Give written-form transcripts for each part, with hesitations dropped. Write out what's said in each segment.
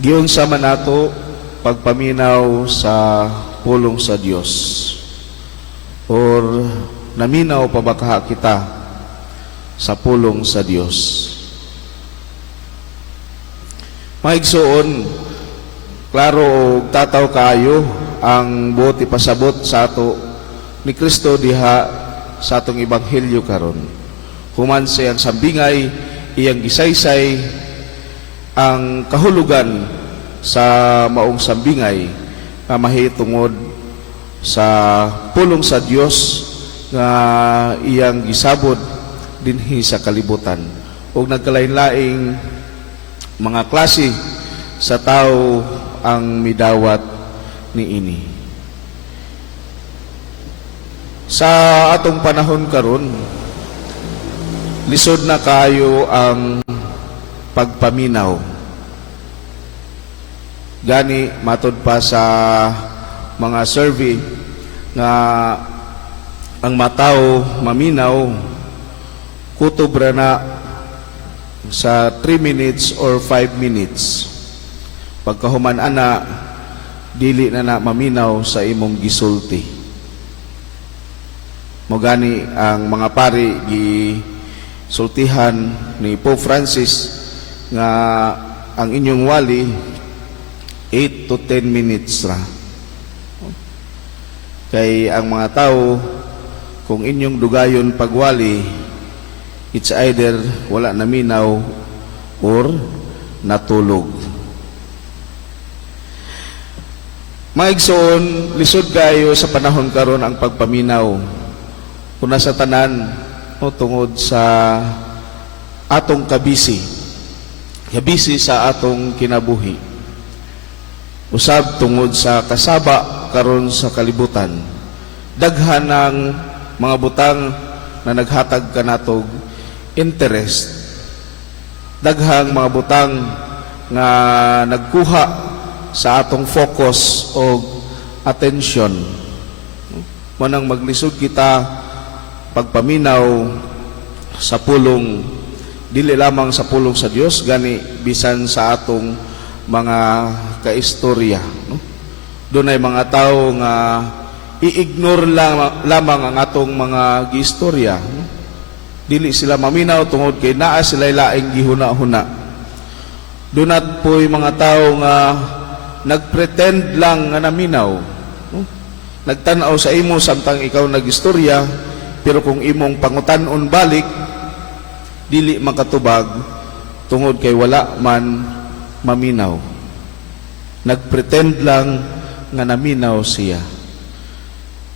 Giunsa man nato pagpaminaw sa pulong sa Dios, or naminaw pa ba kaha kita sa pulong sa Dios? Maigsoon, klaro og tataw kaayo ang buot ipasabot sa ato ni Kristo diha sa atong ebanghelyo karon. Human sa iyang sambingay, iyang gisaysay ang kahulugan sa maong sambingay nga mahitungod sa pulong sa Dios nga iyang gisabod dinhi sa kalibutan, ug nagkalain-laing mga klase sa tao ang midawat niini. Sa atong panahon karon, lisod na kayo ang pagpaminaw. Gani matod pa sa mga survey nga ang matao maminaw kutob ra na sa 3 minutes or 5 minutes. Pagkahuman ana, dili na maminaw sa imong gisulti. Mo gani ang mga pari gisultihan ni Pope Francis nga ang inyong wali 8 to 10 minutes ra. Kay ang mga tao, kung inyong dugayon pagwali, it's either wala naminaw or natulog. Maigsoon, lisod kayo sa panahon karon ang pagpaminaw. Kuna sa tanan, tungod sa atong kabisi sa atong kinabuhi. Usab tungod sa kasaba karon sa kalibutan. Daghan ng mga butang na naghatag kanatog interest. Daghang mga butang nga nagkuha sa atong focus o attention. Manang maglisod kita pagpaminaw sa pulong, dili lamang sa pulong sa Dios, gani bisan sa atong mga kaistorya. Doon ay mga tao nga i-ignore lamang ang atong mga giistorya. Dili sila maminaw tungod kay naa sila laing gihuna-huna. Dunat po'y mga tao nga nagpretend lang nga naminaw. Nagtanaw sa imo samtang ikaw nagistorya, pero kung imong pangutan-on balik, dili makatubag tungod kay wala man maminaw. Nagpretend lang nga naminaw siya.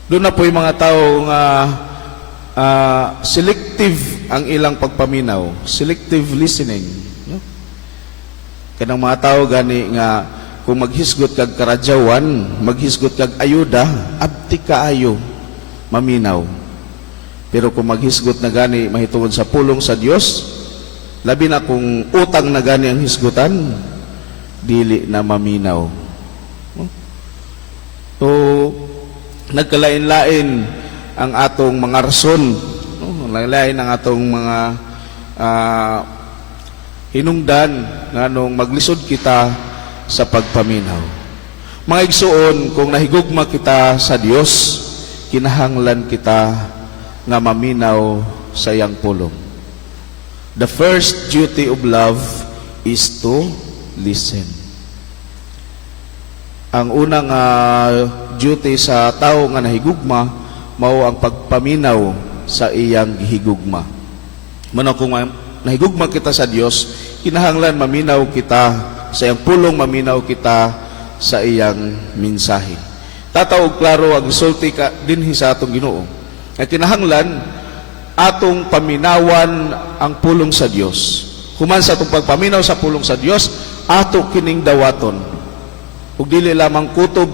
Doon na po'y mga tao nga selective ang ilang pagpaminaw, selective listening. Kanang mga tao gani nga kung maghisgot kag karadyawan, maghisgot kag ayuda, abti kaayo maminaw. Pero kung maghisgot na gani mahitungod sa pulong sa Dios, labi na kung utang na gani ang hisgutan, dili na maminaw. So nagkalain-lain ang atong mga rason, lain ang atong mga hinungdan nga nung maglisod kita sa pagpaminaw. Mga igsuon, kung nahigugma kita sa Dios, kinahanglan kita nga maminaw sa iyang pulong. The first duty of love is to listen. Ang unang duty sa tao nga nahigugma mao ang pagpaminaw sa iyang gihigugma. Mano kung nahigugma kita sa Dios, kinahanglan maminaw kita sa iyang pulong, maminaw kita sa iyang mensahe. Tataog klaro ang sulti ka dinhi sa atong Ginoo. Ay kinahanglan atong paminawan ang pulong sa Dios. Human sa atong pagpaminaw sa pulong sa Dios, ato kining dawaton. Ug dili lamang kutob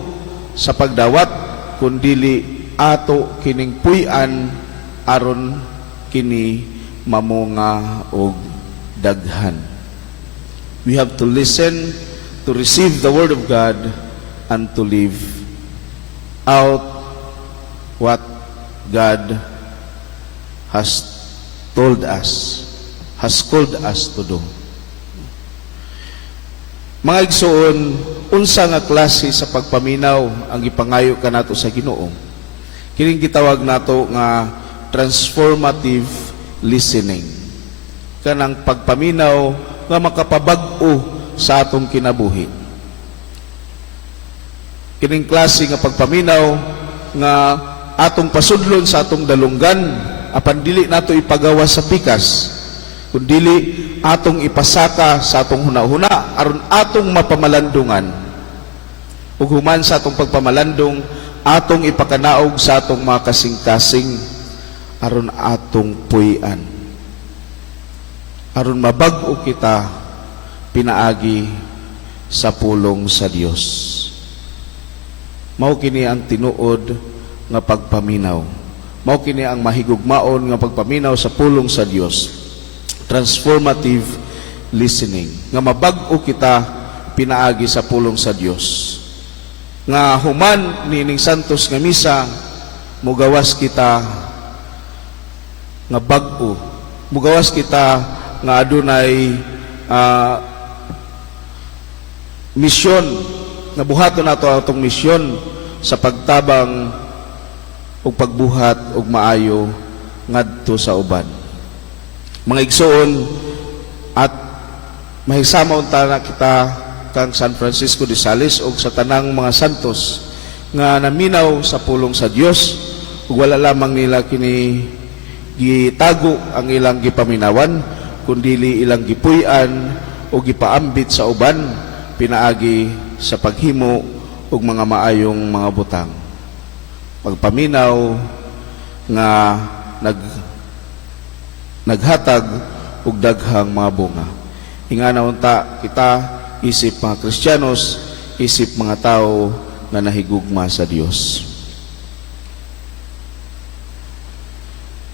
sa pagdawat, kundili ato kining puy-an aron kini mamunga og daghan. We have to listen to receive the Word of God and to live out what God has told us, has called us to do. Mga igsoon, unsa nga klase sa pagpaminaw ang ipangayo kanato sa Ginoo? Kining gitawag nato nga transformative listening. Kanang pagpaminaw nga makapabag-o sa atong kinabuhi. Kining klase nga pagpaminaw nga atong pasudlon sa atong dalunggan, apan dili nato ipagawas sa pikas, kundili atong ipasaka sa atong hunahuna aron atong mapamalandungan. Ug human sa atong pagpamalandong, atong ipakanaog sa atong mga kasing-kasing aron atong puy-an, aron mabag-o kita pinaagi sa pulong sa Dios. Mao kini ang tinuod nga pagpaminaw. Mao kini ang mahigugmaon nga pagpaminaw sa pulong sa Dios. Transformative listening. Nga mabag-o kita pinaagi sa pulong sa Dios. Nga human nining santos nga misa, mugawas kita nga bag-o. Mugawas kita nga adunay misyon, nga buhaton nato atong misyon sa pagtabang ug pagbuhat ug maayo ngadto sa uban. Mga igsoon, at mahisama unta na kita kang San Francisco de Sales ug sa tanang mga santos nga naminaw sa pulong sa Dios, ug wala lamang nila kini gitago ang ilang gipaminawan, kundili ilang gipuy-an o gipaambit sa uban pinaagi sa paghimo ug mga maayong mga butang. Pagpaminaw nga naghatag og daghang mga bunga. Ingana unta kita isip mga Kristiyanos, isip mga tao na nahigugma sa Dios.